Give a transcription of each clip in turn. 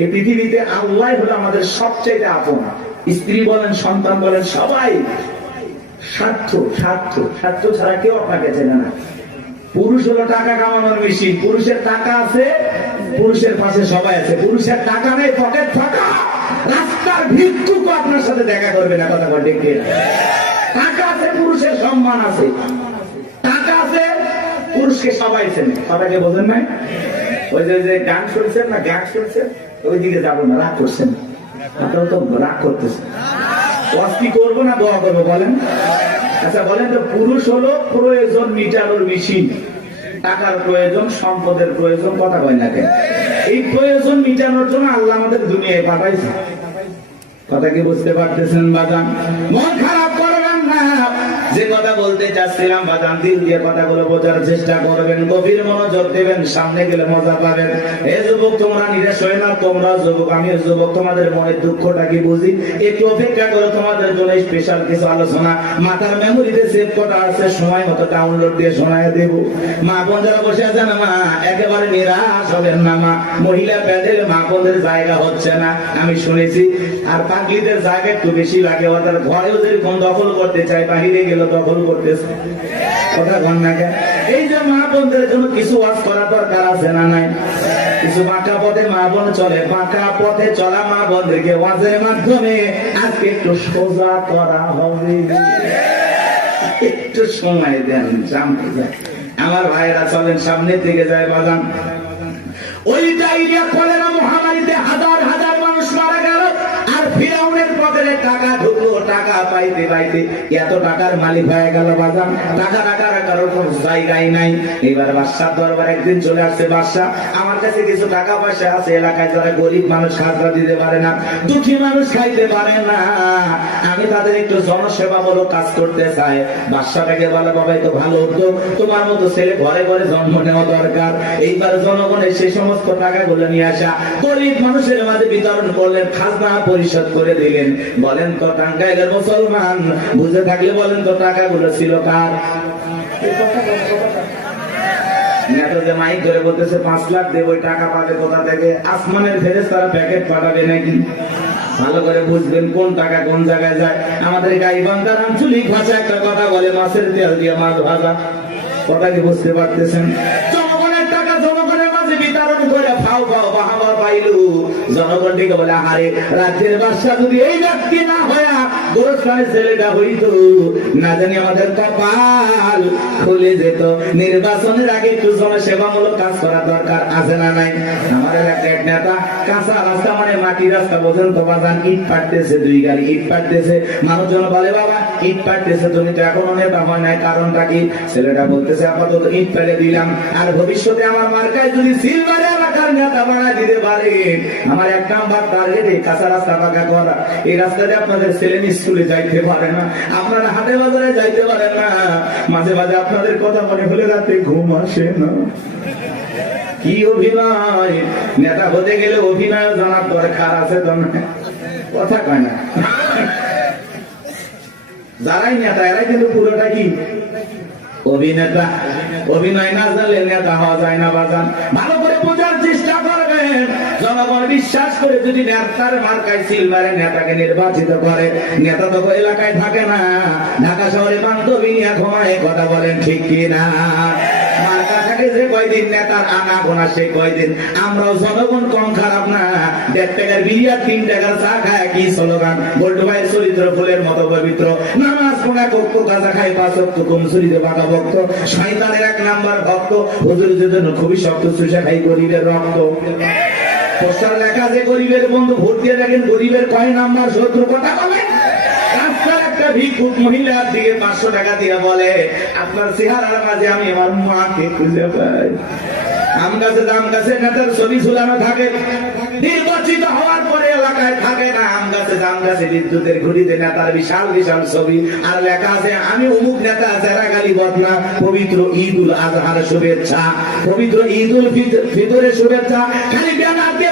এই পৃথিবীতে আল্লাহ হলো আমাদের সবচেয়ে আপন। স্ত্রী বলেন, সন্তান বলেন, সবাই স্বার্থ স্বার্থ স্বার্থ ছাড়া কেউ আপনাকে চেনে না। পুরুষ হলো টাকা কামানোর মেশিন। পুরুষের টাকা আছে, পুরুষের পাশে সবাই আছে। পুরুষের টাকা নেই, পকেট ফাঁকা, রাস্তার ভিক্ষুক আপনার সাথে দেখা করবে না। কথা বলে ডেকে টাকা আছে, পুরুষের সম্মান আছে। টাকা আছে, পুরুষকে সবাই চেনে। কথাকে বোঝেন নাই? ওই যে গান শুনছেন না, গান শুনছেন, ওইদিকে যাবো না, রাগ করছেন। আপনারা তো রাগ করতেছেন। অস্তি করবো না দোয়া করবো বলেন? আচ্ছা বলেন তো, পুরুষ হলো প্রয়োজন মিটানোর মেশিন। টাকার প্রয়োজন, সম্পদের প্রয়োজন, কথা কয় না কেন? এই প্রয়োজন মিটানোর জন্য আল্লাহ আমাদের দুনিয়ায় পাঠাইছে। কথা কি বুঝতে পারতেছেন বাজান? মন খারাপ করবেন না। যে কথা বলতে চাচ্ছিলাম বাজান, দিল দিয়ে কথাগুলো বোঝার চেষ্টা করবেন, গভীর মনোযোগ দেবেন, সামনে গেলে মজা পাবেন। এ যুবক, তোমরা নিরাশ হয়ে না, তোমরা যুবক, আমিও যুবক, তোমাদের মনের দুঃখটা কি বুঝি। একটু অপেক্ষা করো, তোমাদের জন্য স্পেশাল কিছু আলোচনা মাথার মেমোরিতে সেভ করা আছে, সময় মতো ডাউনলোড দিয়ে শোনায় দেব। মা বোন যারা বসে আছেন, মা একেবারে নিরাশ হবেন না। মা মহিলা প্যাডেল মা বোনদের জায়গা হচ্ছে না, আমি শুনেছি। আর পাগলিদের জায়গা একটু বেশি লাগে। অর্থাৎ ঘরেও যেরকম দখল করতে চায়, বাহিরে গেলে দখল করতেছে। কথা বল না কেন? এই যে মা বোনদের জন্য কিছু ওয়াজ করা দরকার আছে না নাই? কিছু বাঁকা পথে মা বোন চলে, বাঁকা পথে চলা মা বোনদেরকে ওয়াজের মাধ্যমে আজকে একটু সোজা করা হবে। একটু সময় দেন, জানতে যায়। আমার ভাইরা চলেন, সামনের দিকে যায় বাগান। ওই ডায়রিয়া কলেরা মহামারীতে হাজার হাজার মানুষ মারা গেল, আর ফিরাউনের পকেটে টাকা ঢুকলো। টাকা পাইতে পাইতে এত টাকার মালিক হয়ে গেল বাজান, টাকা রাখার কারোর কোন জায়গায় নাই। এবার বাদশাহ দরবার একদিন চলে আসছে, বাদশাহ আমার কাছে কিছু টাকা পয়সা আছে, এলাকায় যারা গরিব মানুষ খাজনা দিতে পারে না, দুঃখী মানুষ খাইতে পারে না, আমি তাদের একটু জনসেবামূলক কাজ করতে চাই। বাদশাহটাকে বলে, বাবা তো ভালো উদ্যোগ, তোমার মতো ছেলে ঘরে ঘরে জন্ম নেওয়া দরকার। এইবার জনগণের সেই সমস্ত টাকাগুলো নিয়ে আসা, গরিব মানুষের মাঝে বিতরণ করলেন, খাজনা পরিশোধ করে দিলেন। বলেন তো টাঙ্গাইলের মুসলমান, বুঝে থাকলে বলেন তো টাকাগুলো ছিল কার? নেতা যে মাইক ধরে বলতেছে 5 লাখ দেব, ওই টাকা পাবে কোথা থেকে? আসমানের ফেরেশতারা প্যাকেট পাঠাবে নাকি? ভালো করে বুঝবেন কোন টাকা কোন জায়গায় যায়। আমাদের গাইবান্ধার আঞ্চলিক ভাষা একটা কথা বলে, মাছের তেল দিয়ে মাছ ভাজা। কথা কি বুঝতে পারতেছেন? জনগণের টাকা জনগণের মাঝে বিতরণ করে ফাও ফাও বাহাবা পাইলু। জনগণ দিকে বলে, আরে রাজ্যের বাদশা যদি এই ব্যক্তি না হয়া গোরস্থানের ছেলেটা হইতো, না জানি আমাদের কপাল খুলে যেত। নির্বাচনের আগে একটু জনসেবামূলক কাজ করা দরকার আছে না নাই? আমার এলাকার নেতা কাঁচা রাস্তা মানে মাটি রাস্তা, বোঝেন তো বাজান, ইট পাটতেছে, 2 গাড়ি ইট পাটতেছে। মানুষজন বলে, বাবা ইট পাটতেছে, তুমি তো এখনো নেতা হয় নাই, কারণটা কি? ছেলেটা বলতেছে, আপাতত ইট ফেলে দিলাম, আর ভবিষ্যতে আমার মার্কায় যদি সিলভারে এলাকার নেতা বানায় দিতে পারে, আমার 1 নাম্বার টার্গেট এই কাঁচা রাস্তা পাকা করা। এই রাস্তাতে আপনাদের ছেলে স্কুলে যাইতে পারে না, আপনারা হাটে বাজারে যাইতে পারেন না, মাঝে মাঝে আপনাদের কথা মনে হলে রাতে ঘুম আসে না। কি অভিনয়! নেতা হতে গেলে অভিনয় জানার দরকার আছে তো না? কথা কয় না। যারাই নেতা এরাই কিন্তু পুরোটা কি অভিনেতা। অভিনয় না জানলে নেতা হওয়া যায় না বাজান। ভালো করে বোঝার চেষ্টা করবেন। জনগণ বিশ্বাস করে যদি নেতার মার্কায় সিলভারে নেতাকে নির্বাচিত করে, নেতা তো এলাকায় থাকে না, ঢাকা শহরে বান্ধবী নিয়ে ঘুমায়। কথা বলেন ঠিক কিনা? মার্কা থাকে যে কয়দিন, নেতার আনা গোনা সে কয়দিন। আমরাও জনগণ কম খারাপ না। 1.5 টাকার বিরিয়ার 3 টাকার চা খায় কি স্লোগান? বল্টু ভাইয়ের চরিত্র ফুলের মতো পবিত্র, নামাজ পড়া কক্ষ গাঁজা খায় 5 ওয়াক্ত, কম চরিত্র বাঁকা ভক্ত, শয়তানের 1 নাম্বার ভক্ত, হুজুরের জন্য খুবই শক্ত, চুষা খাই গরিবের রক্ত। পোস্টার লেখা যে গরিবের বন্ধু, ভোট দিয়ে দেখেন গরিবের কয় নাম্বার শত্রু। কথা বলেন? রাস্তার একটা ভিক্ষুক মহিলার দিকে 500 টাকা দিয়ে বলে, আপনার চেহারার মাঝে আমি আমার মাকে খুঁজে পাই। আম গাছে দাম গাছে নেতার ছবি ঝুলানো থাকে, নির্বাচিত হওয়ার পরে এলাকায় থাকে না। আম গাছে দাম গাছে বিদ্যুতের ঘুড়িতে নেতার বিশাল বিশাল ছবি, আর লেখা আছে আমি অমুক নেতা, যারা গালি বদনা। পবিত্র ঈদ উল আজহার শুভেচ্ছা, পবিত্র ঈদ উল ফিতরের শুভেচ্ছা, খালি ব্যানার দিয়ে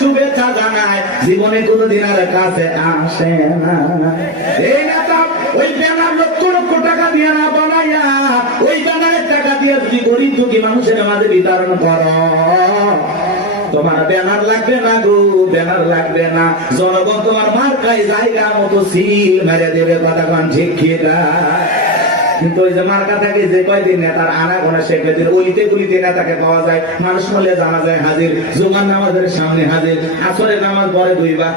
শুভেচ্ছা জানায়, জীবনে কোনোদিন আর কাছে আসে না। এই নেতা ওই ব্যানার লক্ষ লক্ষ টাকা দিয়ে না বানাইয়া, ওই ব্যানারের টাকা দিয়ে যদি গরিব দুঃখী মানুষের মাঝে বিতরণ করো, তোমার ব্যানার লাগবে না গো, ব্যানার লাগবে না, জনগণ তোমার মার্কায় জায়গা মতো সিল মেরে দেবে, কথা কোন ঠিক কি না? কিন্তু ওই যে মার্কা থাকে যে কয়দিন নেতার আনাগোনা সে কয়দিন অলিতে গলিতে নেতাকে পাওয়া যায়, মানুষ মলে জানা যায় হাজির, জুমার নামাজের সামনে হাজির, আসরের নামাজ পরে দুইবার,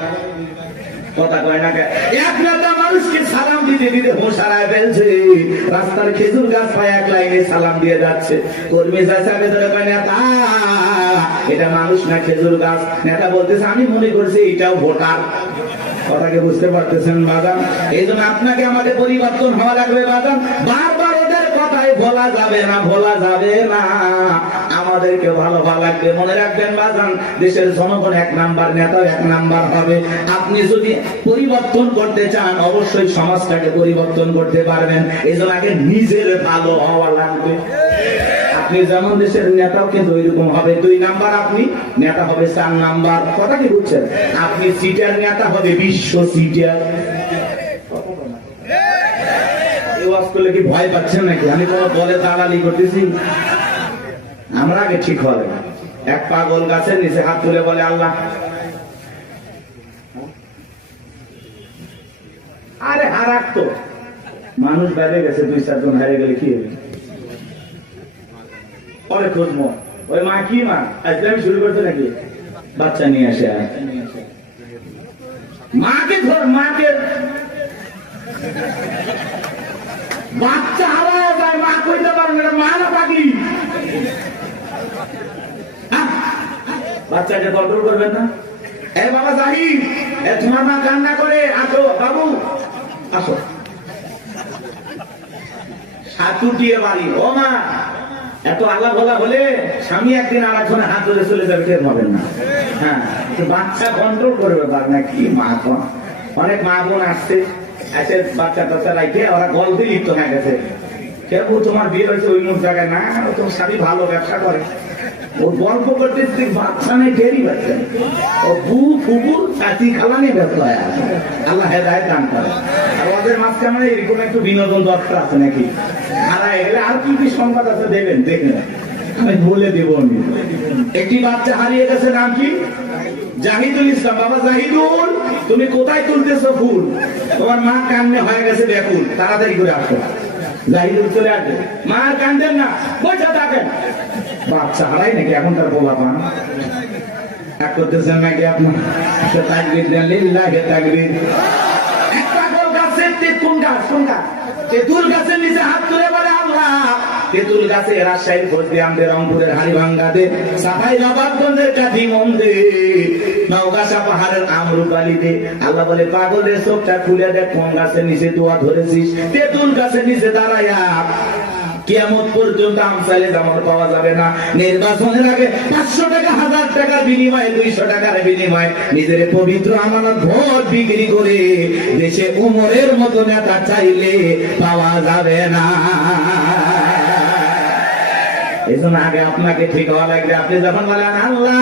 কথা কয় না। এক নেতা মানুষকে সালাম দিতে দিতে হোশ হারায় ফেলছে, রাস্তার খেজুর গাছ পায় এক লাইনে সালাম দিয়ে যাচ্ছে, কর্মী চাচাকে ধরে কয় নেতা এটা মানুষ না খেজুর গাছ। নেতা বলতেছে আমি মনে করছি এটাও ভোটার। কথাকে বুঝতে পারতেছেন বাজান? এই জন্য আপনাকে আমাকে পরিবর্তন হওয়া লাগবে বাজান। বারবার ওদের কথাই ভোলা যাবে না, ভোলা যাবে না, আমাদেরকে ভালো ভালো লাগবে। মনে রাখবেন বাজান, দেশের জনগণ এক নাম্বার, নেতাও এক নাম্বার হবে। আপনি যদি পরিবর্তন করতে চান অবশ্যই সমাজটাকে পরিবর্তন করতে পারবেন। এই জন্য আগে নিজের ভালো হওয়া লাগবে। আপনি যেমন দেশের নেতাও কিন্তু ওইরকম হবে। 2 নাম্বার আপনি নেতা হবে 4 নাম্বার। কথা কি বুঝছেন? আপনি সিটার নেতা হবে বিশ্ব সিটার। কি ভয় পাচ্ছেন নাকি? আমি কোন দলে দালালি করতেছি? আমরা আগে ঠিক হবে। এক পাগল গাছের নিচে হাত তুলে বলে আল্লাহ, আরে হারাক তো মানুষ বাইরে গেছে, 2-4 জন হারিয়ে গেলে কি হবে? পরে খুঁজবো ওই মা কি মা আজকে আমি শুরু করতে নাকি বাচ্চা নিয়ে আসে, মাকে ধর, মাকে বাচ্চা হারায় যায়, মা কইতে পারবে না, মা না পাগলি। বাচ্চাকে কন্ট্রোল করবেন না। এ বাবা জাহিদ, তোমার মা কান্না করে, আসো বাবু আসো, সাতুটিয়ে বাড়ি। ও মা, এত আল্লাহ বলা হলে স্বামী একদিন আর একজনে হাত ধরে চলে যাবে, টের পাবেন না। হ্যাঁ, বাচ্চা কন্ট্রোল করবে পার না কি মা। অনেক মা বোন আসছে, এসে বাচ্চা টাচ্চা রাখে ওরা গল্পে লিপ্ত হয়ে গেছে। কেউ তোমার বিয়ে হয়েছে ওই মুখ জায়গায় না, তোমার স্বামী ভালো ব্যবসা করে, ও গল্প করতে বাচ্চা নেই, টেরই পাচ্ছে। ও বু ফুবু চাচি খালা নিয়ে ব্যস্ত হয়। আল্লাহ হেদায়েত দান করে। আর ওদের মাঝখানে এরকম একটু বিনোদন দরকার আছে নাকি? হারায় গেলে আর কি কি সংবাদ আছে দেবেন, দেখেন আমি বলে দেব। একটি বাচ্চা হারিয়ে গেছে, নাম কি? জাহিদুল ইসলাম। বাবা জাহিদুল, তুমি কোথায় তুলতেছো ফুল? তোমার মা কান্নে হয়ে গেছে ব্যাকুল, তাড়াতাড়ি করে আসো। জাহিদুল চলে আসবে, মা কান্দেন না, বসে থাকেন। বাচ্চা হারাই নাকি এখন তার বলা পান এক করতেছেন নাকি আপনার? তাকবীর দেন, লিল্লাহি তাকবীর। একটা গোল গাছের তেঁতুল গাছ, কোন গাছ? তেঁতুল গাছের নিচে হাত তুলে বলে আল্লাহ, তেঁতুল গাছে রাজশাহীর ফজলিয়ামদের, রংপুরের হাড়িভাঙ্গাদের, সাফাই নবাবগঞ্জের কাঠিমন্দে, নওগাঁসা পাহাড়ের আমরুপালিতে। আল্লাহ বলে পাগলের চোখটা খুলে দেখ, কোন গাছের নিচে দোয়া ধরেছিস? তেঁতুল গাছের নিচে দাঁড়াইয়া। কিয়ামত পর্যন্ত আমসালে জামাত পাওয়া যাবে না। নির্বাচনের আগে 500 টাকা, 1000 টাকার বিনিময়ে, 200 টাকার বিনিময়ে নিজের পবিত্র আমানত ভোট বিক্রি করে দেশে উমরের মতো নেতা চাইলে পাওয়া যাবে না। এই জন্য আগে আপনাকে ঠিক হওয়া লাগবে। আপনি যখন বলেন আল্লাহ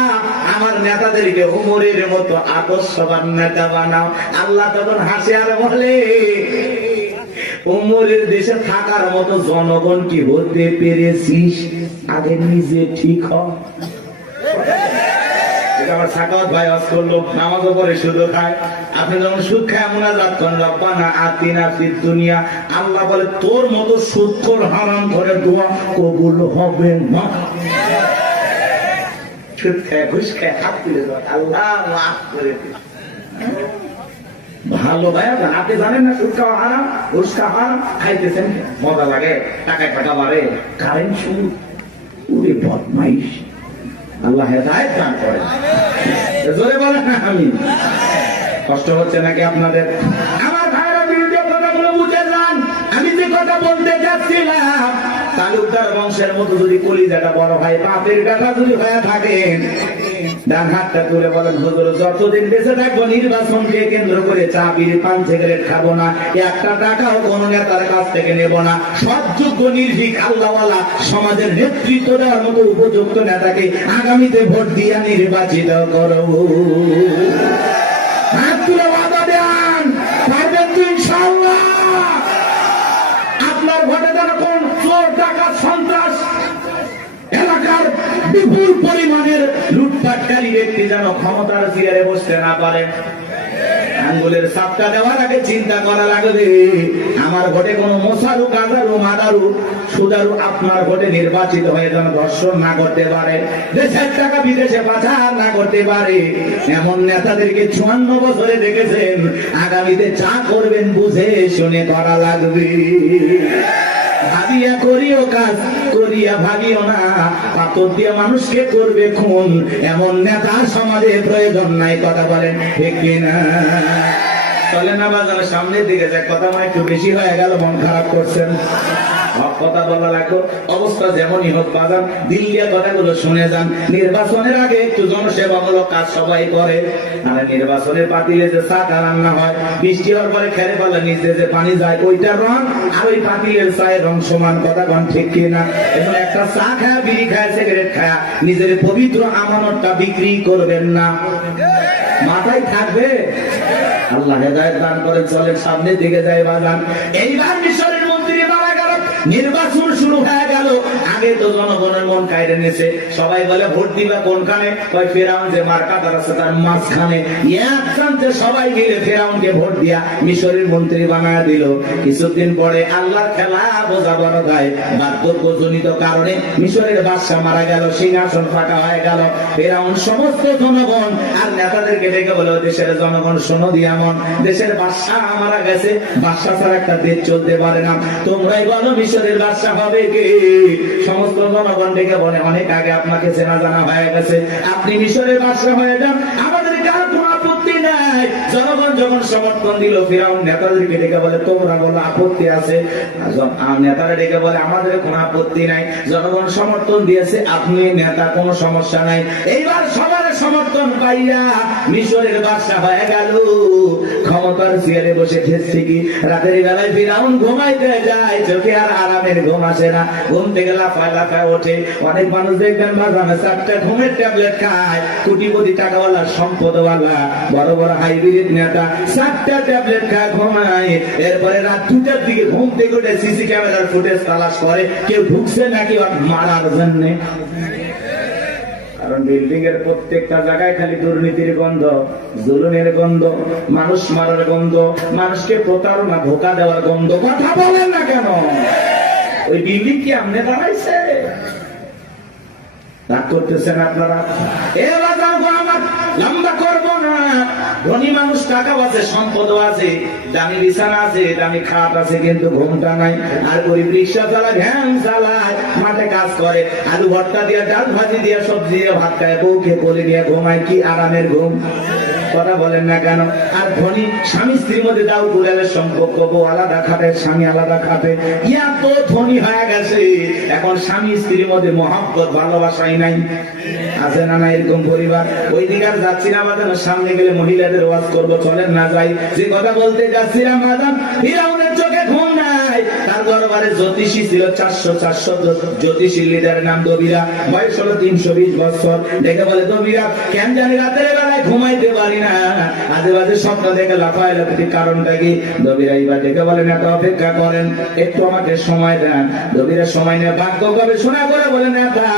আমার নেতাদেরকে উমরের মতো আদর্শবান নেতা বানাও, আল্লাহ তখন হাসি আর বলে উমরের দেশে থাকার মতো জনগণ কি হতে পেরেছিস? আগে নিজে ঠিক হ। আমার সাকাওয়াত ভাই আজ করলো, নামাজও পড়ে সুদও খায়। আপনি যখন সুদ খায় মুনাজাত করেন, রব্বানা আতিনা ফিদ দুনিয়া, আল্লাহ বলে তোর মতো সুদখোর হারাম করে দোয়া কবুল হবে না। সুদ খায়, ঘুষ খায়, হাত তুলে দেয়, আল্লাহ মাফ করে দিন। ভালো ভাই, আপনি জানেন না সুদ খাওয়া হারাম, ঘুষ খাওয়া হারাম, খাইতেছেন মজা লাগে, টাকায় টাকা বাড়ে, কারেন্ট সুদ, উরে বদমাইশ। আল্লাহ হেদায়েত দান করেন। জোরে বলেন আমিন। কষ্ট হচ্ছে নাকি আপনাদের? আমার ভাইরা ভিডিও কথাগুলো বুঝে যান। আমি যে কথা বলতে যাচ্ছিলাম, তালুকদার বংশের মতো যদি কলিজাটা বড় হয়, বাপের কথা যদি হয়ে থাকেন, ডান হাতটা তুলে বলেন হুজুর যতদিন বেঁচে থাকবো নির্বাচনকে কেন্দ্র করে চা বিড়ি পান সিগারেট খাবো না, একটা টাকাও কোন নেতার কাছ থেকে নেব না, সব যোগ্য নির্ভীক আল্লাহওয়ালা সমাজের নেতৃত্ব দেওয়ার মতো উপযুক্ত নেতাকে আগামীতে ভোট দিয়া নির্বাচিত করব। হাত তুলে ওয়াদা দেন, পারবেন তো ইনশাআল্লাহ? আপনার ভোটে যেন কোন চোর ডাকাত সন্ত্রাস এলাকার বিপুল পরিমাণের লুটপাটকারী ব্যক্তি যেন ক্ষমতার চেয়ারে বসতে না পারে। আঙ্গুলের সাপটা দেওয়ার আগে চিন্তা করা লাগবে, আমার ভোটে কোনো মোসারু, গাঁজারু, মাদারু, সুদারু আপনার ভোটে নির্বাচিত হয়ে যেন ধর্ষণ না করতে পারে, দেশের টাকা বিদেশে পাচার না করতে পারে। এমন নেতাদেরকে 54 বছরে দেখেছেন। আগামীতে যা করবেন বুঝে শুনে করা লাগবে। ভাবিয়া করিও কাজ, করিয়া ভাবিও না। পাথর দিয়ে মানুষকে করবে খুন, এমন নেতা সমাজে প্রয়োজন নাই। কথা বলেন ঠিক কিনা? চলে না বাজারের সামনের দিকে যায়, কথা মনে একটু বেশি হয়ে গেল, মন খারাপ করছেন। কথা বলা লাগো, অবস্থা যেমনই হোক বাজার দিল দিয়ে কথাগুলো শুনে যান। নির্বাচনের আগে একটু জনসেবামূলক কাজ সবাই করে, আর নির্বাচনের পাতিলে যে চা রান্না হয়, বৃষ্টি হওয়ার পরে খেলে পারলে নিচে যে পানি যায়, ওইটার রং আর ওই পাতিলের চায়ের রং সমান। কথা কন ঠিক কিনা? এখন একটা চা খায়, বিড়ি খায়, সিগারেট খায়, নিজের পবিত্র আমানতটা বিক্রি করবেন না। মাথায় থাকবে। আল্লাহ হেদায়েত দান করে। চলেন সামনের দিকে যাই বাজান। এইবার মিশরের মন্ত্রী মারা গেল, নির্বাচন শুরু হয়ে গেল। আগে তো জনগণের মন কায়রে নিয়েছে, সবাই বলে ভোট দিবা কোনখানে? ফেরাউন যে মার্কাটা আছে তার মাঝখানে। একসাথে সবাই মিলে ফেরাউনকে ভোট দিয়া মিশরের মন্ত্রী বানায় দিল। কিছুদিন পরে আল্লাহর খেলা বোঝা বড় গায়ে, বার্ধক্যজনিত কারণে মিশরের বাদশা মারা গেল, সিংহাসন ফাঁকা হয়ে গেল। ফেরাউন সমস্ত জনগণ আর নেতাদেরকে ডেকে বলে, দেশের জনগণ শোনো দিয়া মন, দেশের বাদশা মারা গেছে, বাদশা ছাড়া একটা দেশ চলতে পারে না, তোমরাই বলো মিশরের বাদশা হবে কে? সমস্ত জনগণ ডেকে বলে, অনেক আগে আপনাকে চেনা জানা হয়ে গেছে, আপনি মিশরের বাদশা হয়ে যান, আমাদের কার কোনো আপত্তি নাই। জনগণ যখন সমর্থন দিল, ফিরাউন নেতাদেরকে ডেকে বলে, তোমরা বলো আপত্তি আছে? নেতারা ডেকে বলে, আমাদের কোনো আপত্তি নাই, জনগণ সমর্থন দিয়েছে, আপনি নেতা, কোনো সমস্যা নাই। এইবার সবার সমর্থন পাইয়া মিশরের বাদশা হয়ে গেল, ক্ষমতার চেয়ারে বসে খেয়েছে। কি রাতের বেলায় ফিরাউন ঘুমাইতে যায়, চোখে আর আরামের ঘুম আসে না, ঘুম থেকে লাফায় লাফায় ওঠে। অনেক মানুষ দেখবেন বাজানে 4টা ঘুমের ট্যাবলেট খায়, কোটিপতি টাকাওয়ালা, সম্পদওয়ালা, বড় বড় হাইব্রিড নেতা 4টা ট্যাবলেট খায়, ঘুমায়। এরপরে রাত 2টার দিকে ঘুম থেকে উঠে সিসি ক্যামেরার ফুটেজ তালাশ করে, কেউ ঢুকছে নাকি মারার জন্য। কারণ বিল্ডিং এর প্রত্যেকটা জায়গায় খালি দুর্নীতির গন্ধ, জুলুমের গন্ধ, মানুষ মারার গন্ধ, মানুষকে প্রতারণা, ধোঁকা দেওয়ার গন্ধ। কথা বলেন না কেন? ওই বিল্ডিং কি আমনে দাঁড়াইছে? রাগ করতেছেন আপনারা? এবার আমার লম্বা করবো না। ধনী মানুষ টাকা আছে, সম্পদও আছে, দামি বিছানা আছে, দামি খাট আছে, কিন্তু ঘুমটা নাই। আর গরিব রিক্সা চালায়, ভ্যান চালায়, মাঠে কাজ করে, আলু ভর্তা দিয়ে, ডাল ভাজি দিয়ে, সবজি দিয়ে ভাত খায়, বউকে কোলে নিয়ে ঘুমায়, কি আরামের ঘুম। কথা বলেন না কেন? আর ধনী স্বামী স্ত্রীর মধ্যে দাও দুলালের সম্পর্ক, বউ আলাদা খাটে, স্বামী আলাদা খাটে, ইয়া তো ধনী হয়ে গেছে। এখন স্বামী স্ত্রীর মধ্যে মহব্বত, ভালোবাসাই নাই। আছে না না এরকম পরিবার? ওই দিকে আর যাচ্ছি না আমাদের, সামনে গেলে মহিলাদের ওয়াজ করবো, চলেন না যাই। যে কথা বলতে যাচ্ছিলাম মাদাম, ফিরাউনের চোখে ঘুম নাই। তার দরবারে জ্যোতিষী ছিল 400 জ্যোতিষী লিডারের নাম দবিরা, বয়স হলো 320 বছর। দেখে বলে, দবিরা কেন জানি রাতের বেলায় ঘুমাইতে পারি না, আজে বাজে স্বপ্ন দেখে লাফায় লাফি, কারণটা কি? দবিরা এইবার দেখে বলেন, এত অপেক্ষা করেন, একটু আমাকে সময় দেন। দবিরা সময় নিয়ে বাক্য কবে শোনা করে বলেন, নেতা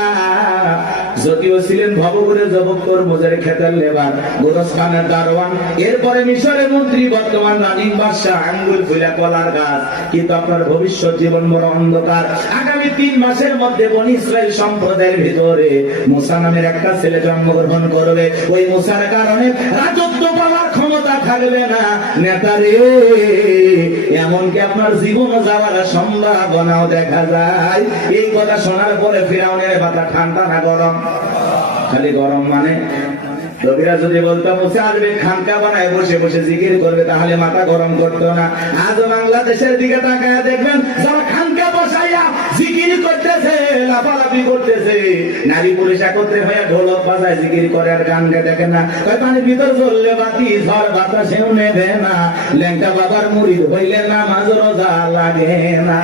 যদিও ছিলেন ভবঘুরে জবক্কর মোজের খেতের লেবার, গোরস্থানের দারোয়ান, এরপরে মিশরের মন্ত্রী, বর্তমান রানিং বাদশা, আঙ্গুল ফুলা কলার গাছ, কিন্তু আপনার ভবিষ্যৎ জীবন বড় অন্ধকার। আগামী 3 মাসের মধ্যে বনি ইসরাইল সম্প্রদায়ের ভিতরে মুসা নামের একটা ছেলে জন্মগ্রহণ করবে। ওই মুসার কারণে রাজত্ব পাওয়ার ক্ষমতা থাকবে না। নেতারে, এমনকি আপনার জীবন যাওয়ার সম্ভাবনাও দেখা যায়। এই কথা শোনার পরে ফিরাউনের মাথা ঠান্ডা না গরম? খালি গরম। মানে রবিরা যদি বলতাম মুসা আসবে, খানকা বানায় বসে বসে জিকির করবে, তাহলে মাথা গরম করতো না। আজ বাংলাদেশের দিকে তাকায় দেখবেন, যারা খানকা বসাইয়া জিকির করতেছে, লাফালাফি করতেছে, নারী পুরুষ একত্রে হয়ে ঢোলক বাজায় জিকির করে, আর গান গে দেখে না। পানির ভিতর জ্বললে বাতি, ঝড় বাতাসেও নেবে না, ল্যাংটা বাবার মুড়ি হইলে নামাজ রোজা লাগে না।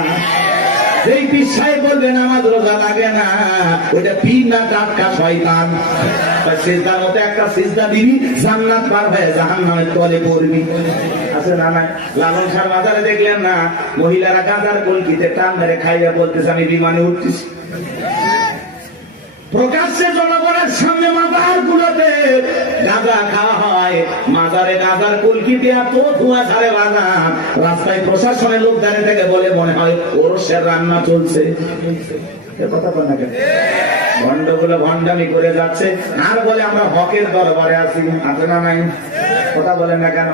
যেই পীর সাহেব বলবে নামাজ রোজা লাগে না, ওইটা পীর না, টাটকা শয়তান। সিজদার মতো একটা সিজদা দিবি, জান্নাত পার হয়ে জাহান্নামের তলে পড়বি। আছে না নাই? লালন শাহ বাজারে দেখলেন না, মহিলারা গাঁজার কলকিতে টান মেরে খাইয়া বলতেছে, আমি বিমানে উঠতেছি। প্রকাশ্যে জনগণের সামনে মাজার গুলোতে গাঁজা খাওয়া হয়, মাজারে গাঁজার কুলকি দেয়া তো ধোঁয়া ছাড়ে বাজা, রাস্তায় প্রশাসনের লোক দাঁড়িয়ে থেকে বলে মনে হয় ওরসের রান্না চলছে। কথা বল না কেন? ভণ্ডগুলো ভণ্ডামি করে যাচ্ছে আর বলে আমরা হকের দরবারে আছি, আছে না নাই? কথা বলেন না কেন?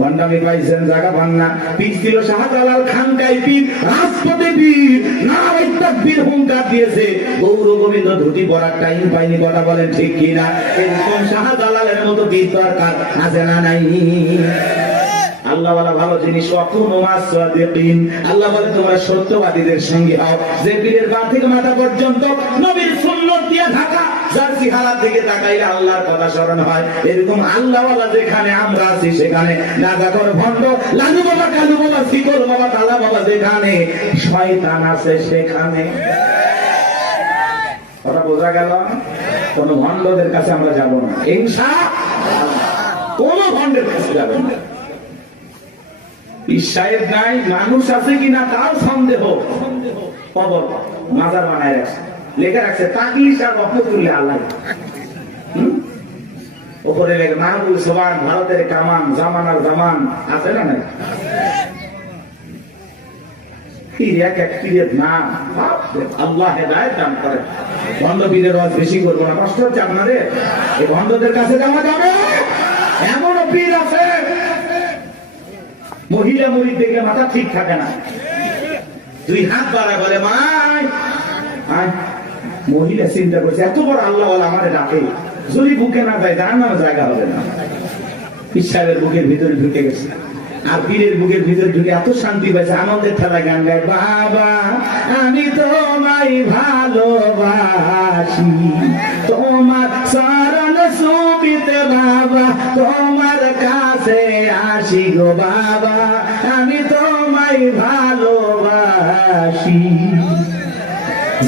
ভণ্ডামি পাইছেন, জায়গা পান না। পিছ দিল শাহজালাল খানকাই পীর, রাজপথে পীর, নারায়ে তাকবীর হুঙ্কার দিয়েছে, গৌর গোবিন্দ ধুতি পরার টাইম পাইনি। কথা বলেন ঠিক কিনা? এরকম শাহজালালের মতো পীর দরকার আছে না নাই? আল্লাহ বলা ভালো জিনিস, আল্লাহ বলে তোমরা সত্যবাদীদের সঙ্গে হও, যে পীরের পা থেকে মাথা পর্যন্ত নবীর সুন্নাত দিয়ে ঢাকা, যার চেহারার দিকে তাকাইলে আল্লাহর কথা স্মরণ হয়। এরকম আল্লাহ ওয়ালা যেখানে আমরা আছি সেখানে গাঁজাখোর ভণ্ড লালু বাবা, কালু বাবা, শিকল বাবা, তালা বাবা যেখানে, শয়তান আছে সেখানে। কথা বোঝা গেল? কোন ভণ্ডদের কাছে আমরা যাব না ইনশাআল্লাহ, কোন ভণ্ডের কাছে যাবেন না। সাহেব নাই, মানুষ আছে কিনা তার সন্দেহ। কবর মাজার বানায় রাখছে, লেখা রাখছে তাকলিশ আর রহমতুল্লাহ আল্লাহ, ওপরে লেখা মাহবুব সোবান, ভারতের কামান, জামানার জামান, আছে না নাই? আল্লাহ হেদায়েত দান করেন। ভণ্ড পীরের ওয়াজ বেশি করবো না, কষ্ট হচ্ছে আপনাদের। এই ভণ্ডদের কাছে যাওয়া যাবে? এমনও পীর আছে মহিলা মুরিদ দেখে মাথা ঠিক থাকে না, দুই হাত বাড়ায় বলে মাই। মহিলা চিন্তা করছে এত বড় আল্লাহ আমাদের ডাকে, যদি বুকে না যায় জানার জায়গা হবে না। পীর সাহেবের বুকের ভিতরে ঢুকে গেছে, আর পীরের বুকের ভিতরে ঢুকে এত শান্তি পাইছে, আনন্দের ঠেলা গান গায়, বাবা আমি তোমায় ভালোবাসি, তোমার চরণ ছুঁইতে বাবা তোমার কাছে আসি গো বাবা, আমি তোমায় ভালোবাসি।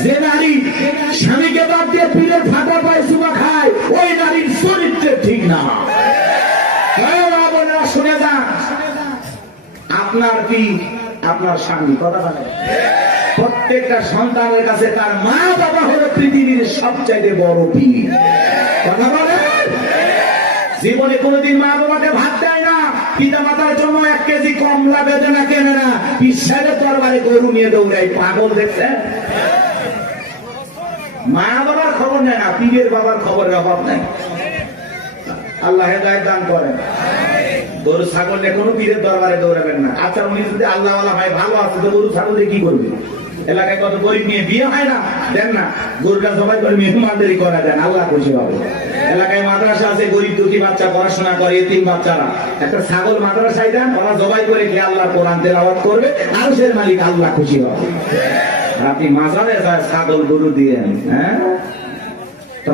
যে নারী স্বামীকে বাদ দিয়ে পীরের ফাটা পায় সুবা খায়, ওই নারীর চরিত্র ঠিক না। শুনে যান, আপনার কি আপনার স্বামী, কথা বলে প্রত্যেকটা সন্তানের কাছে তার মা বাবা হলো পৃথিবীর সবচাইতে বড় পীর। কথা বলেন, জীবনে কোনোদিন মা বাবাকে ভাত দেয় না, পিতা মাতার জন্য 1 কেজি কমলা বেদনা কেনে না, পীর সাহেবের দরবারে গরু নিয়ে দৌড়ায়। পাগল দেখছেন? মা বাবার খবর নেয় না, পীরের বাবার খবরের অভাব নাই। আল্লাহ হেদায়েত দান করেন। গরু ছাগল নিয়ে কোনো পীরের দরবারে দৌড়াবেন না। আচ্ছা, উনি যদি আল্লাহ ওয়ালা হয়, ভালো আছে, তো গরু ছাগল দিয়ে কি করবে? এলাকায় কত গরিব নিয়ে বিয়ে হয় না, দেন না, গরুটা জবাই করে মেহমানদারি করা দেন, আল্লাহ খুশি হবে। এলাকায় মাদ্রাসা আছে, গরিব দুঃখী বাচ্চা পড়াশোনা করে, এতিম বাচ্চারা, একটা ছাগল মাদ্রাসায় দেন, ওরা জবাই করে খেয়ে আল্লাহ কোরআন তেলাওয়াত করবে, আরশের মালিক আল্লাহ খুশি হবে। আপনি মাজারে যায় ছাগল গরু দিয়ে, হ্যাঁ,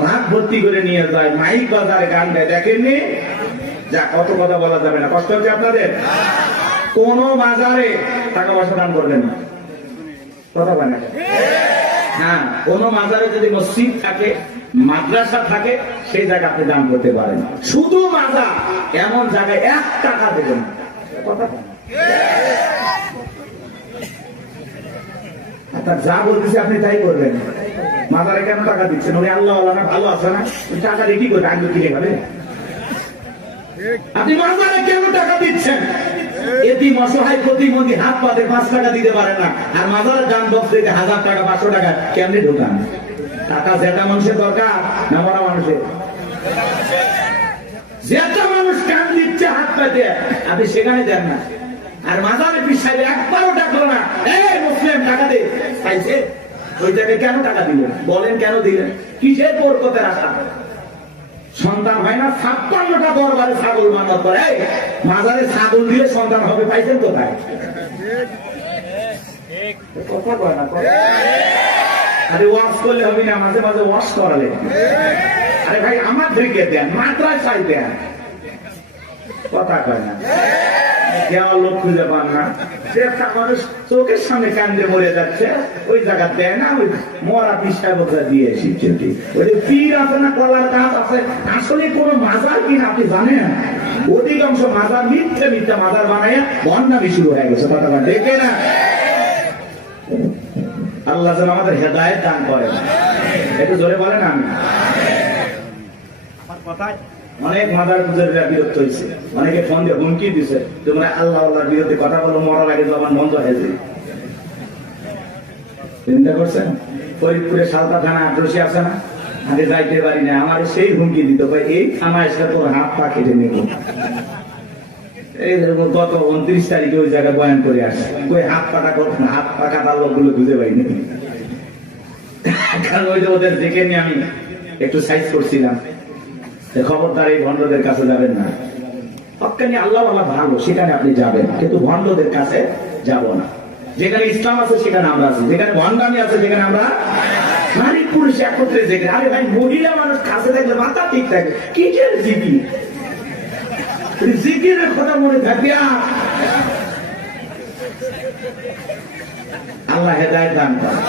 রাত ভর্তি করে নিয়ে যায়, মাইক বাজারে গান গায়, দেখেননি? যা, কত কথা বলা যাবে না, কষ্ট হচ্ছে আপনাদের। কোন মাজারে টাকা পয়সা দান করবেন না, কথা বলেন না। হ্যাঁ, কোন মাজারে যদি মসজিদ থাকে, মাদ্রাসা থাকে, সেই জায়গা আপনি দান করতে পারেন। শুধু মাজার এমন জায়গায় 1 টাকা দেবেন না, কথা বলেন। যা বলতেছি আপনি তাই করবেন। মাজারে কেন টাকা দিচ্ছেন? উনি আল্লাহ না, ভালো আছে না, টাকা দিয়ে কি করবে? আগে কিনে খাবে। আপনি মাজারে কেন টাকা দিচ্ছেন? এটি অসহায় প্রতিবন্ধী হাত পাতে 5 টাকা দিতে পারে না, আর মাজারে যান বক্স থেকে 1000 টাকা 500 টাকা কেমনি ঢোকান? টাকা যেটা মানুষের দরকার না মরা মানুষের? যেটা মানুষ কান দিচ্ছে হাত পাতে, আপনি সেখানে দেন না। আর মাজারে পিছাইলে একবারও ডাকলো না, এই মুসলিম টাকা দে, চাইছে, ওইটাকে কেন টাকা দিলেন? বলেন কেন দিলেন? কিসের বরকতের আশা? সন্তান হয় না, 56টা দরবারে ছাগল মানত করে, মাজারে ছাগল দিলে সন্তান হবে, পাইছেন কোথায়? কথা কয় না, আরে ওয়াশ করলে হবে না, মাঝে মাঝে ওয়াশ করালে। আরে ভাই আমার দিকে দেন, মাদ্রাসায় দেন, কথা কয় না। দেওয়ার লোক খুঁজে পান না, সে একটা মানুষ চোখের সামনে কান্দে মরে যাচ্ছে, ওই জায়গা দেয় না, ওই মরা পিসাবতা দিয়ে এসেছে। ওই পীর আছে না, কলার গাছ আছে, আসলে কোন মাজার কিনা আপনি জানেন? অধিকাংশ মাজার মিথ্যে মিথ্যে মাজার বানায় বন্যামি শুরু হয়ে গেছে, কথা দেখে না। আল্লাহ যেন আমাদের হেদায়েত দান করেন। একটু জোরে বলেন আমি। অনেক মাদার পুজোরা বিরক্ত হয়েছে, অনেকে ফোন দিয়ে হুমকি দিছে, তোমরা আল্লাহ আল্লাহর বিরুদ্ধে কথা বলো, মরার আগে জবান বন্ধ হয়েছে। চিন্তা করছেন? ফরিদপুরে সালতা থানা আক্রোশী আছে না, আগে যাইতে পারি না, আমার সেই হুমকি দিত, ভাই এই থানা এসে তোর হাত পা কেটে নেব। এই গত 29 তারিখে ওই জায়গায় বয়ান করে আসছে, ওই হাত পাটা হাত পা কাটার লোকগুলো খুঁজে পাইনি। কারণ ওই যে ওদের দেখে নিয়ে আমি একটু সাইজ করছিলাম, খবরদার এই ভণ্ডদের কাছে যাবেন না। হক্কানি আল্লাহ আল্লাহ ভালো, সেখানে আপনি যাবেন, কিন্তু ভণ্ডদের কাছে যাব না। যেখানে ইসলাম আছে সেখানে আমরা আছি, যেখানে ভণ্ডামি আছে সেখানে আমরা নারী পুরুষ একত্রে যেখানে। আরে ভাই, মহিলা মানুষ কাছে থাকলে মাথা ঠিক থাকে, কি জিকির জিকিরের কথা মনে থাকবে। আল্লাহ হেদায়েত দান করেন।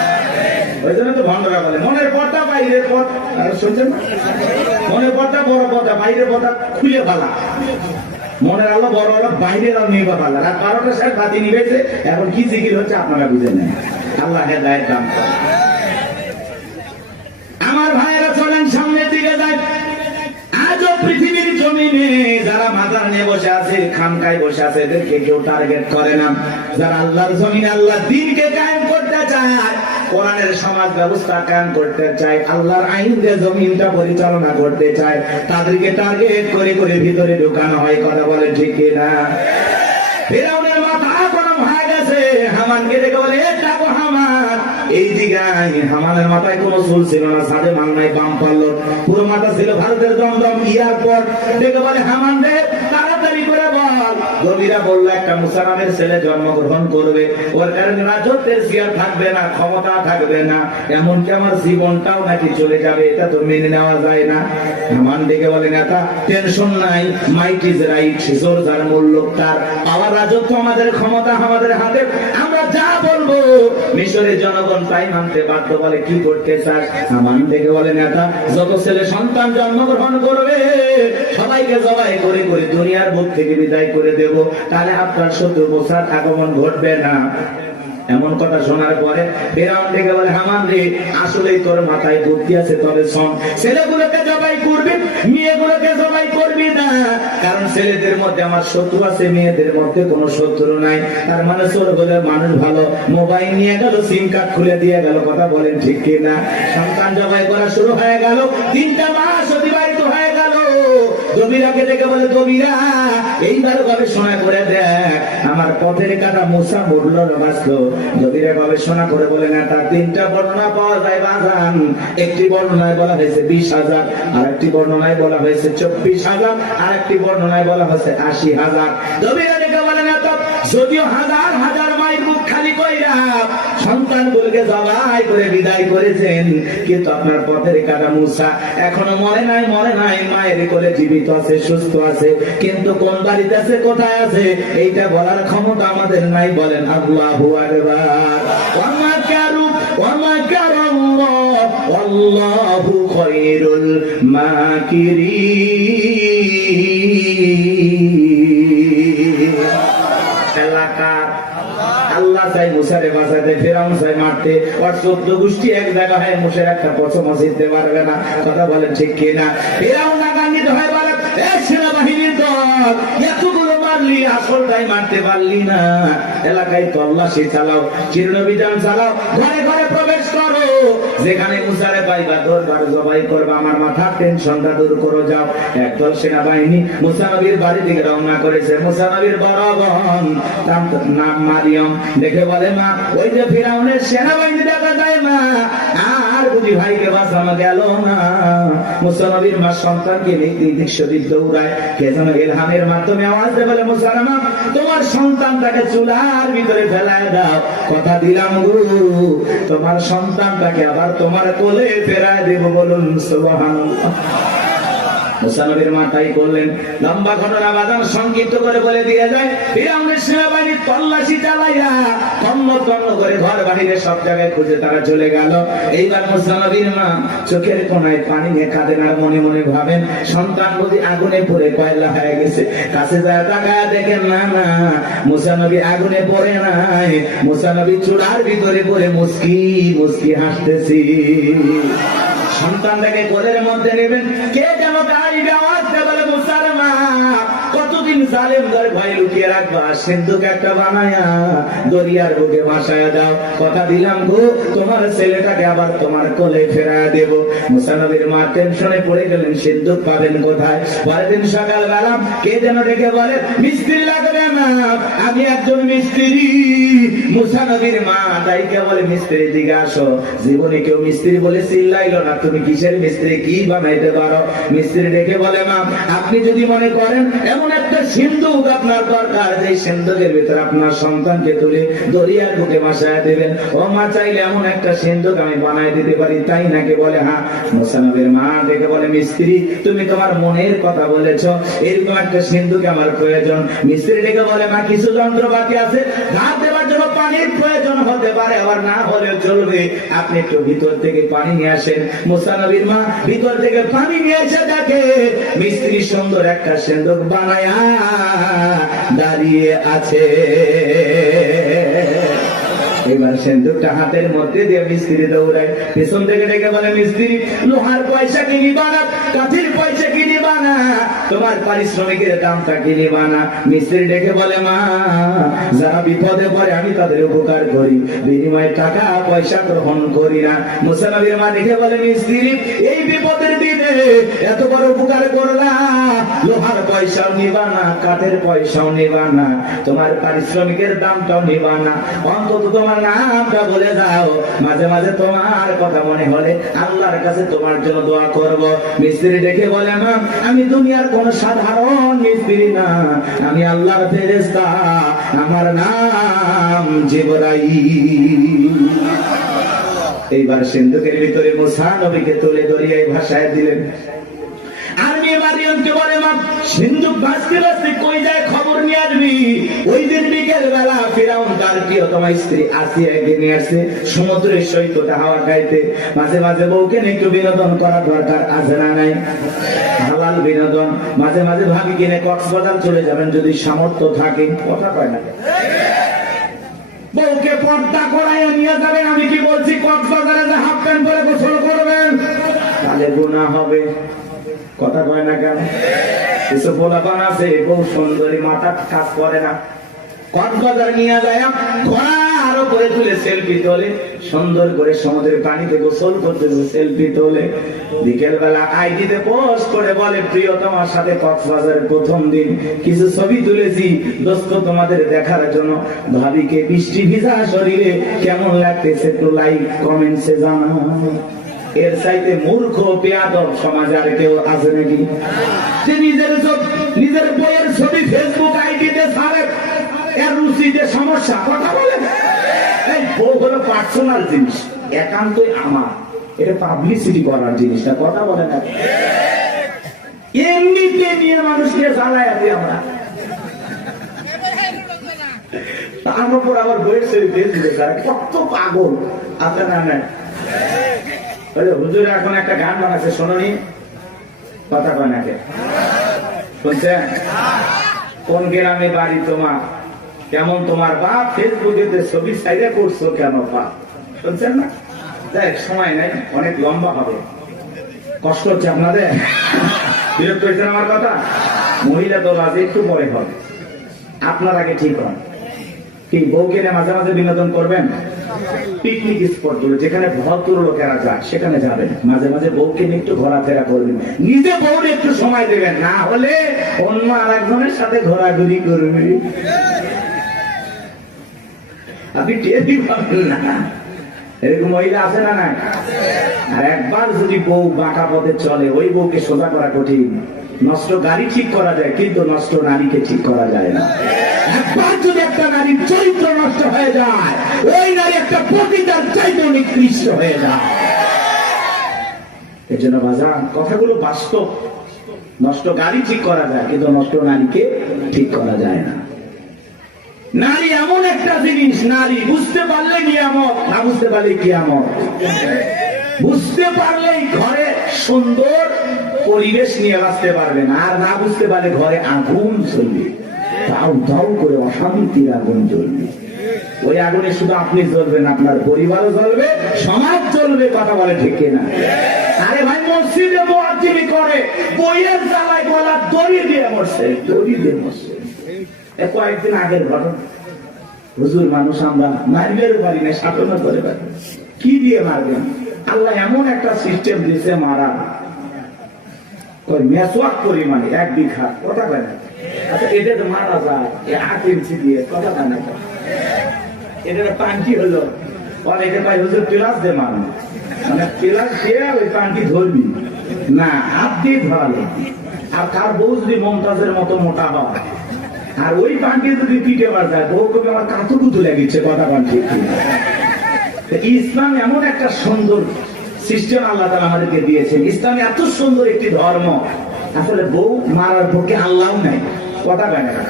ওই জন্য তো ভণ্ডরা বলে মনের পর্দা বাইরের পথ, শুনছেন না? মনের পর্দা বড় পর্দা, বাইরের পর্দা খুলে ফেলা। মনের আলো বড় হলো, বাইরের আলো নিয়ে ফেলা। রাত 12টার সাথে বাতি নিবেছে, এখন কি জিকির হচ্ছে আপনারা বুঝে নেন। আল্লাহ হেদায়েত দান করেন। আমার ভাইয়েরা চলেন সামনের দিকে যায়। আজও পৃথিবীর জমিনে যারা মাজার নিয়ে বসে আছে, খানকায় বসে আছে, এদেরকে কেউ টার্গেট করে না। যারা আল্লাহর জমিনে আল্লাহর দ্বীনকে কায়েম করতে চায়, কোরআনের সমাজ ব্যবস্থা কায়েম করতে চায়, আল্লাহর আইন দিয়ে জমিনটা পরিচালনা করতে চায়, তাদেরকে টার্গেট করে করে ভিতরে ঢুকানো হয়। কথা বলে ঠিক না? ফিরআউনের মাথা গরম হয়ে গেছে, হামানকে দেখে বলে এটা গো হামান, এই দিকে হামানের মাথায় কোনো চুল ছিল না, সাদে মাল নাই, বাম পারলো, পুরো মাথা ছিল ভারতের দমদম। ইয়ার পর দেখে বলে হামান রে, তাড়াতাড়ি করে বল। গভীরা বললো একটা মুসা নামের ছেলে জন্মগ্রহণ করবে, ওর কারণে রাজত্বের চেয়ার থাকবে না, ক্ষমতা থাকবে না, এমনকি আমার জীবনটাও নাকি চলে যাবে, এটা তো মেনে নেওয়া যায় না। হামান দেখে বলে নেতা, টেনশন নাই, মাইট ইজ রাইট, জোর যার মূল্য তার, পাওয়ার রাজত্ব আমাদের, ক্ষমতা আমাদের হাতে, আমরা যা বলবো মিশরের জনগণ তাই মানতে বাধ্য। বলে কি করতে চাস? হামান থেকে বলে নেতা, যত ছেলে সন্তান জন্মগ্রহণ করবে সবাইকে জবাই করে করে দুনিয়ার বুক থেকে বিদায় করে দেব, তাহলে আপনার শত্রু মুসার আগমন ঘটবে না। এমন কথা শোনার পরে ফিরআউন থেকে বলে হামান রে, আসলেই তোর মাথায় বুদ্ধি আছে, তবে শোন, ছেলেগুলোকে জবাই করবি, মেয়েগুলোকে জবাই করবি না, কারণ ছেলেদের মধ্যে আমার শত্রু আছে, মেয়েদের মধ্যে কোনো শত্রু নাই। তার মানে চোর বলে মানুষ ভালো, মোবাইল নিয়ে গেল, সিম কার্ড খুলে দিয়ে গেল। কথা বলেন ঠিক কিনা? সন্তান জবাই করা শুরু হয়ে গেল, 3টা মাস অতিবাহিত হয়ে গেল। জমিরাকে দেখে বলে, জমিরা এইবার গবেষণা করে দেখ, আমার পথের কাটা মুসা মরল না বাঁচলো। জমিরা গবেষণা করে বলে না, তার 3টা বর্ণনা পাওয়া যায় বাজান। একটি বর্ণনায় বলা হয়েছে 20,000, আর একটি বর্ণনায় বলা হয়েছে 24,000, আর একটি বর্ণনায় বলা হয়েছে 80,000। জমিরা দেখে বলে না, তো যদিও হাজার হাজার মায়ের মুখ খালি কইরা সন্তানগুলোকে জবাই করে বিদায় করেছেন, কিন্তু আপনার পথের কাটা মুসা এখনো মরে নাই, মরে নাই, মায়ের কোলে জীবিত আছে, সুস্থ আছে, কিন্তু কোন বাড়িতে আছে, কোথায় আছে, এইটা বলার ক্ষমতা আমাদের নাই। বলেন আল্লাহু আকবার। ওয়া মাকারু ওয়া মাকারাল্লাহ ওয়াল্লাহু খায়রুল মাকিরিন। এলাকার আল্লাহ চাই মুসারে বাঁচাতে, ফিরআউন চাই মারতে, আর 14 গোষ্ঠী এক জায়গা হয় মুসের একটা পছন্দ জিততে পারবে না। কথা বলেন ঠিক কিনা? ফিরআউন আগান্বিত হয় বলে, সেনাবাহিনীর দল, এতগুলো মারলি, আসলটাই মারতে পারলি না। এলাকায় তল্লাশি চালাও, চিরনবিধান চালাও, ঘরে ঘরে প্রবেশ করো, যেখানে মুসারে পাইবা দরবার জবাই করবা, আমার মাথার টেনশনটা দূর করো। যাও। একদল সেনাবাহিনী মুসা নবীর বাড়ি দিকে রওনা করেছে। মুসা নবীর বড় বোন, তার নাম মারিয়ম, দেখে বলে, মা ওই যে ফিরআউনের সেনাবাহিনী দেখা যায় মা, আর বুঝি ভাইকে বাঁচানো গেল না। মুসা নবীর মা সন্তানকে দৃশ্যদিক দৌড়ায়, কে যেন ইলহামের মাধ্যমে আওয়াজ দেয়, বলে মুসা মা, তোমার সন্তানটাকে চুলার ভিতরে ফেলায় দাও, কথা দিলাম গুরু, তোমার সন্তানটাকে আবার তোমার কোলে ফেরায় দেব। বলুন সুবহানাল্লাহ। মুসা নবীর মা তাই করলেন। লম্বা ঘটনা বাজান সংক্ষিপ্ত করে বলে দিয়ে যায়, ফিরআউনের সেনাবাহিনী তল্লাশি চালাইয়া তন্ন তন্ন করে ঘর বাহিরে সব জায়গায় খুঁজে তারা চলে গেল। এইবার মুসা নবীর মা চোখের কোনায় পানি নিয়ে কাঁদেন, আর মনে মনে ভাবেন সন্তান বুঝি আগুনে পড়ে কয়লা হয়ে গেছে। কাছে যায় তাকায় দেখেন, না না, মুসা নবী আগুনে পড়ে নাই, মুসা নবী চুলার ভিতরে পড়ে মুস্কি মুস্কি হাসতেছি। সন্তানটাকে কোলের মধ্যে নেবেন, কে যেন দাঁড়িয়ে আওয়াজ দিয়ে বলে মুসার মা, কতদিন জালেম ধরে ভয় লুকিয়ে রাখবা, সিন্ধুক একটা বানায়া দরিয়ার বুকে ভাসায়া দাও, কথা দিলাম গো তোমার ছেলেটাকে আবার তোমার কোলে ফেরায়া দেব। মুসা নবীর মা টেনশনে পড়ে গেলেন, সিন্ধুক পাবেন কোথায়? পরের দিন সকালবেলা কে যেন ডেকে বলে মিস্ত্রি লাগবে না, আমি একজন মিস্ত্রি। মুসা নবীর মা ডাইকে বলে মিস্ত্রি দিকে আসো। জীবনে কেউ মিস্ত্রি বলে চিল্লাইলো না, তুমি কিসের মিস্ত্রি, কি বানাইতে পারো? মিস্ত্রি ডেকে বলে মা, আপনি যদি মনে করেন এমন একটা সিন্ধুক আপনার দরকার, যে সিন্ধুকের ভিতরে আপনার সন্তানকে তুলে দরিয়ার বুকে ভাসায় দেবেন, ও মা চাইলে এমন একটা সিন্ধুক আমি বানাই দিতে পারি, তাই নাকি? বলে হ্যাঁ। মুসা নবীর মা ডেকে বলে মিস্ত্রি, তুমি তোমার মনের কথা বলেছো, এরকম একটা সিন্ধুক আমার প্রয়োজন। মিস্ত্রি ডেকে বলে মা, কিছু যন্ত্রপাতি আছে, ভাত দেওয়ার জন্য পানির প্রয়োজন হতে পারে, আবার না হলেও চলবে, আপনি একটু ভিতর থেকে পানি নিয়ে আসেন। মুসা নবীর মা ভিতর থেকে পানি নিয়ে এসে দেখে মিস্ত্রি সুন্দর একটা সিন্ধুক বানায়া দাঁড়িয়ে আছে। এবার সিন্ধুকটা হাতের মধ্যে দিয়ে মিস্ত্রি দৌড়ায়, পেছন থেকে ডেকে বলে মিস্ত্রি, লোহার পয়সা কিনি বানা, কাঠের পয়সা কিনি বানা, তোমার পারিশ্রমিকের দামটা কিনি বানা। মিস্ত্রি ডেকে বলে মা, যারা বিপদে পড়ে আমি তাদের উপকার করি, বিনিময়ে টাকা পয়সা গ্রহণ করি না। মুসা নবীর মা ডেকে বলে মিস্ত্রি, এই বিপদের দিনে এত বড় উপকার করলা, লোহার পয়সাও নিবা না, কাঠের পয়সাও নিবা না, তোমার পারিশ্রমিকের দামটাও নিবা না, অন্তত তোমার নামটা বলে দাও, মাঝে মাঝে তোমার কথা মনে হলে আল্লাহর কাছে তোমার জন্য দোয়া করব। মিস্ত্রি ডেকে বলে মা, আমি দুনিয়ার কোন সাধারণ মিস্ত্রি না, আমি আল্লাহর ফেরেশতা, আমার নাম জিবরাইল। এইবার সিন্ধুকের ভিতরে মুসা নবীকে তুলে দরিয়ায় ভাসায় দিলেন। আর মেয়ে মারিয়ামকে বলে মা, সিন্ধুক ভাসতে ভাসতে কই যায় খবর নিয়ে আসবি। ওই দিন বিকেল বেলা ফিরাউন তার প্রিয়তমা স্ত্রী আসিয়াকে নিয়ে আসছে সমুদ্রের সৈকতে হাওয়া খাইতে। মাঝে মাঝে বউকে নিয়ে একটু বিনোদন করা দরকার, আছে না নাই? হালাল বিনোদন। মাঝে মাঝে ভাবি কিনে কক্সবাজার চলে যাবেন যদি সামর্থ্য থাকে, কথা কয় না? বউকে পর্দা করাইয়া নিয়ে যাবেন। আমি কি বলছি কক্সবাজারে যে হাফ প্যান্ট পরে গোসল করবেন, তাহলে গুনাহ হবে, কথা কয় না কেন? কিছু পোলাপান আছে বউ সুন্দরী, মাথা কাজ করে না, কক্সবাজার নিয়ে যায় ঘোড়ার উপরে তুলে সেলফি তোলে, সুন্দর করে সমুদ্রের পানিতে গোসল করতেছে, সেলফি তোলে। বিকেল বেলা আইডিতে পোস্ট করে বলে, প্রিয়তমার সাথে কক্সবাজারের প্রথম দিন কিছু ছবি তুলেছি দোস্ত তোমাদের দেখার জন্য, ভাবিকে বৃষ্টি ভিজা শরীরে কেমন লাগতেছে একটু লাইক কমেন্টসে জানাও। এর চাইতে মূর্খ বেয়াদব সমাজ আর কেউ আছে নাকি? যে নিজের বইয়ের ছবি ফেসবুক আইডিতে ছাড়ে, এর রুচিতে সমস্যা, কথা বলে। এই বউ হলো পার্সোনাল জিনিস, একান্তই আমার, এটা পাবলিসিটি করার জিনিস না, কথা বলে না। এমনিতে নিয়ে মানুষকে জ্বালায় আছি আমরা, তার উপর আবার বইয়ের ছবি ফেসবুকে ছাড়ে, কত পাগল আছে না? না হুজুর এখন একটা গান বানাচ্ছে, শোনি, কথা কয় নাকি? শুনছেন? কোন গ্রামে বাড়ি তোমার, কেমন তোমার বাপ, ফেসবুকে ছবি সাইডে করছো কেন বাপ? শুনছেন না? যাই সময় নাই, অনেক লম্বা হবে, কষ্ট হচ্ছে আপনাদের, বিরক্ত হয়েছেন আমার কথা? মহিলা দল আজ একটু পরে হবে, আপনার আগে ঠিক হন। কি বউকে মাঝে মাঝে বিনোদন করবেন? পিকনিক স্পট গুলো যেখানে ভদ্র লোকেরা যায় সেখানে যাবেন, মাঝে মাঝে বউকে নিয়ে একটু ঘোরাফেরা করবেন, নিজে বউকে একটু সময় দেবেন, না হলে অন্য আরেকজনের সাথে ঘোরাঘুরি করবে, আপনি টেরই পাবেন না। এরকম মহিলা আছে না? নাই? আর একবার যদি বউ বাঁকা পথে চলে, ওই বউকে সোজা করা কঠিন। নষ্ট গাড়ি ঠিক করা যায়, কিন্তু নষ্ট নারীকে ঠিক করা যায় না। একবার যদি একটা নারীর চরিত্র নষ্ট হয়ে যায়, ওই নারী একটা পতিতার চাইতে নিকৃষ্ট হয়ে যায়। এর জন্য বাজার কথাগুলো বাস্তব। নষ্ট গাড়ি ঠিক করা যায়, কিন্তু নষ্ট নারীকে ঠিক করা যায় না। নারী এমন একটা জিনিস, নারী বুঝতে পারলে নিয়ামত, না বুঝতে পারলে কিয়ামত। বুঝতে পারলেই ঘরে সুন্দর পরিবেশ নিয়ে বাঁচতে পারবেন, আর না বুঝতে পারলে ঘরে আগুন চলবে, দাউ দাউ করে অশান্তির আগুন জ্বলবে। ওই আগুনে শুধু আপনি জ্বলবেন, আপনার পরিবারও জ্বলবে, সমাজ জ্বলবে, কথা বলে ঠিক কিনা? আরে ভাই মসজিদে মুয়াজ্জিনি করে, বইয়ের জ্বালায় গলা দড়ি দিয়ে মরছে, দড়ি দিয়ে মরছে। কয়েকদিন আগের ঘটনা। হুজুর মানুষ আমরা মারবেও পারি না, শাসনও করে পারি, কি দিয়ে মারবেন? আল্লাহ এমন একটা সিস্টেম দিয়েছে মারা, ওই মেসওয়াক পরিমাণে 1 বিঘা, কথা বলে না। আচ্ছা এটা তো মারা যায় 8 ইঞ্চি দিয়ে, কথা বলে না। এটা পান্টি হলো, এটা ভাই হুজুর প্লাস দিয়ে মারো, মানে প্লাস দিয়ে ওই পান্টি ধরবি না, হাত দিয়ে ধরালে। আর তার বউ যদি মমতাজের মতো মোটা হয়, আর ওই পান্টি যদি পিঠে মার যায়, বউ কবি আমার কাতুকুতু লেগেছে, কথা পান্টি। ইসলাম এমন একটা সুন্দর সিস্টেম আল্লাহ তাআলা আমাদেরকে দিয়েছেন। ইসলাম এত সুন্দর একটি ধর্ম, আসলে বউ মারার পক্ষে আল্লাহ নাই, কথা বলে না।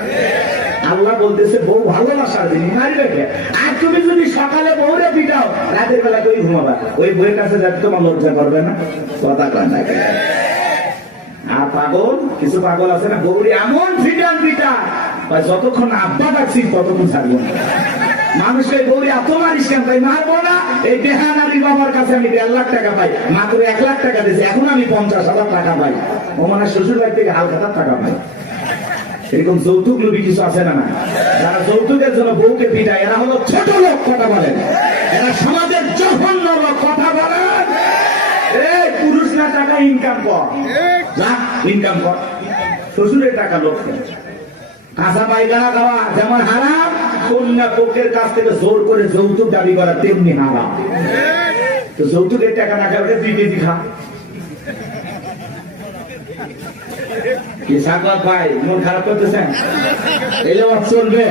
আল্লাহ বলতেছে বউ ভালোবাসার জিনিস, মারবে কে? আর তুমি যদি সকালে বউরে পিটাও, রাতের বেলা কই ঘুমাবা? ওই বউয়ের কাছে যাতে তোমার লজ্জা করবে না, কথা কয় না। আর পাগল, কিছু পাগল আছে না, বউরে এমন ফিটান পিটা, যতক্ষণ আব্বা ডাকছি ততক্ষণ ছাড়বো না। মানুষের গৌরী এত মারিস কেন? তাই মারবো না। এই বেহানারি বাবার কাছে আমি 1.5 লাখ টাকা পাই, মাত্র 1 লাখ টাকা দিয়েছি, এখন আমি 50,000 টাকা পাই। ও মানে শ্বশুর বাড়ি থেকে হালখাতার টাকা পাই। এরকম যৌতুক লোভী কিছু আছে না? যারা যৌতুকের জন্য বউকে পিটায়, এরা হলো ছোট লোক, কথা বলেন। এরা সমাজের জঘন্য লোক, কথা বলেন। এই পুরুষ না টাকা ইনকাম কর, যা ইনকাম কর, শ্বশুরের টাকা লোক। কাঁচা পায়খানা খাওয়া যেমন হারাম, কন্যা পক্ষের কাছ থেকে জোর করে যৌতুক দাবি করা তেমনি হারাম। তো যৌতুকের টাকা না খাওয়া 2 কেজি খা। সাকর ভাই মন খারাপ করতেছেন? এলে চলবে,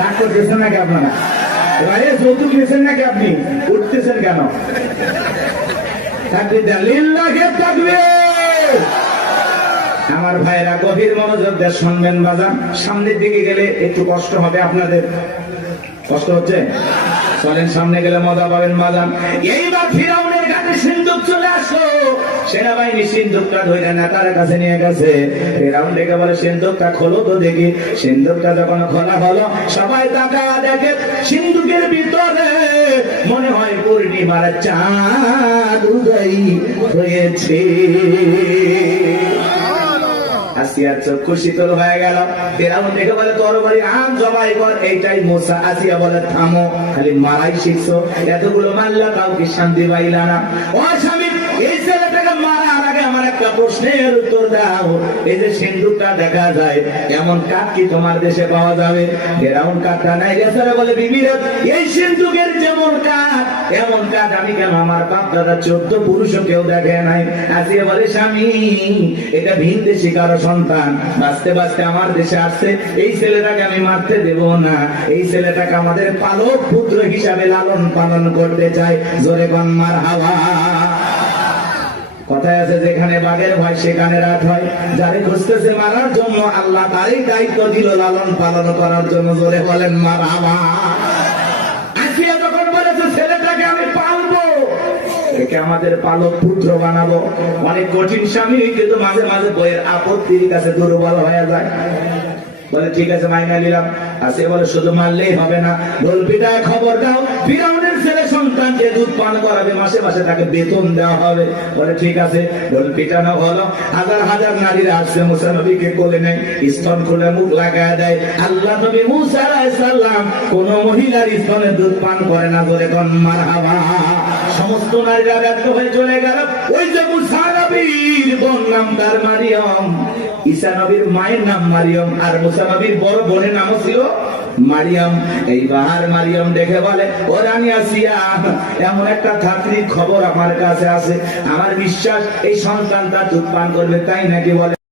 রাগ করতেছেন নাকি আপনারা? যৌতুক নিয়েছেন নাকি আপনি? উঠতেছেন কেন? আমার ভাইরা গভীর মনোযোগ দিয়ে শুনবেন বাজান। সামনের দিকে গেলে একটু কষ্ট হবে আপনাদের, কষ্ট হচ্ছে? চলেন সামনে গেলে মজা পাবেন বাজান। এইবার ফিরাউনের কাছে সিন্ধুক চলে আসলো, সেনাবাহিনী সিন্ধুকটা ধরে নেতার কাছে নিয়ে গেছে। ফিরাউন ডেকে বলে সিন্ধুকটা খোলো তো দেখি। সিন্ধুকটা যখন খোলা হলো, সবাই তাকায়া দেখে সিন্ধুকের ভিতরে মনে হয় পূর্ণিমার চাঁদ উদয় হয়েছে। আসিয়ার চক্ষু শীতল হয়ে গেল। ফিরাউন দেখে বলে তরবারি আন, জবাই কর। এইটাই মুসা। আসিয়া বলে থামো, খালি মারাই শিখছো, এতগুলো মারলা তাও কি শান্তি পাইলা না? ও স্বামী, এই ছেলেটাকে মারার আগে আমার একটা প্রশ্নের উত্তর দাও। এই যে সিন্ধুকটা দেখা যায়, এমন কাঠ কি তোমার দেশে পাওয়া যাবে? ফিরাউন কাঠটা নাই গেছে, বলে বিবি রে, এই সিন্ধুকের যেমন কাঠ, এমন কাঠ আমি কেন আমার বাপ দাদা 14 পুরুষও কেউ দেখে নাই। আসিয়া বলে স্বামী, এটা ভিন দেশি কারো সন্তান, বাঁচতে বাঁচতে আমার দেশে আসছে, এই ছেলেটাকে আমি মারতে দেব না। এই ছেলেটাকে আমাদের পালক পুত্র হিসাবে লালন পালন করতে চাই। জোরে কোন মারহাবা। কথায় আছে যেখানে বাঘের ভয় সেখানে রাত হয়। যারে খুঁজতেছে মারার জন্য, আল্লাহ তারই দায়িত্ব দিল লালন পালন করার জন্য। জোরে বলেন মারহাবা। আসিয়া যখন বলেছে ছেলেটাকে আমি পালবো, একে আমাদের পালক পুত্র বানাবো, অনেক কঠিন স্বামী, কিন্তু মাঝে মাঝে বইয়ের আপত্তির কাছে দুর্বল হয়ে যায়। বলে ঠিক আছে মাইনা নিলাম। আসে বলে শুধু মারলেই হবে না, ঢোল পিটায় খবর দাও, ফিরাউনের ছেলে সন্তানকে দুধ পান করাবে, মাসে মাসে তাকে বেতন দেওয়া হবে। বলে ঠিক আছে, ঢোল পিটানো হলো। হাজার হাজার নারীরা আসছে, মুসা নবীকে কোলে নেয়, স্তন খুলে মুখ লাগায় দেয়। আল্লাহ নবী মুসা আলাইহিস সালাম কোন মহিলার স্তনে দুধ পান করে না। বলে কোন মারহাবা। সমস্ত নারীরা ব্যর্থ হয়ে চলে গেল। ওই যে মুসা নবীর বোন নাম তার মারিয়ম, ঈসা নবীর মায়ের নাম মারিয়ম, আর মুসা নবীর বড় বোনের নামও ছিল মারিয়াম। এইবার মারিয়াম দেখে বলে, ও রানী আসিয়া, এমন একটা ধাত্রীর খবর আমার কাছে আছে, আমার বিশ্বাস এই সন্তানটা দুধ পান করবে, তাই নাকি? বলে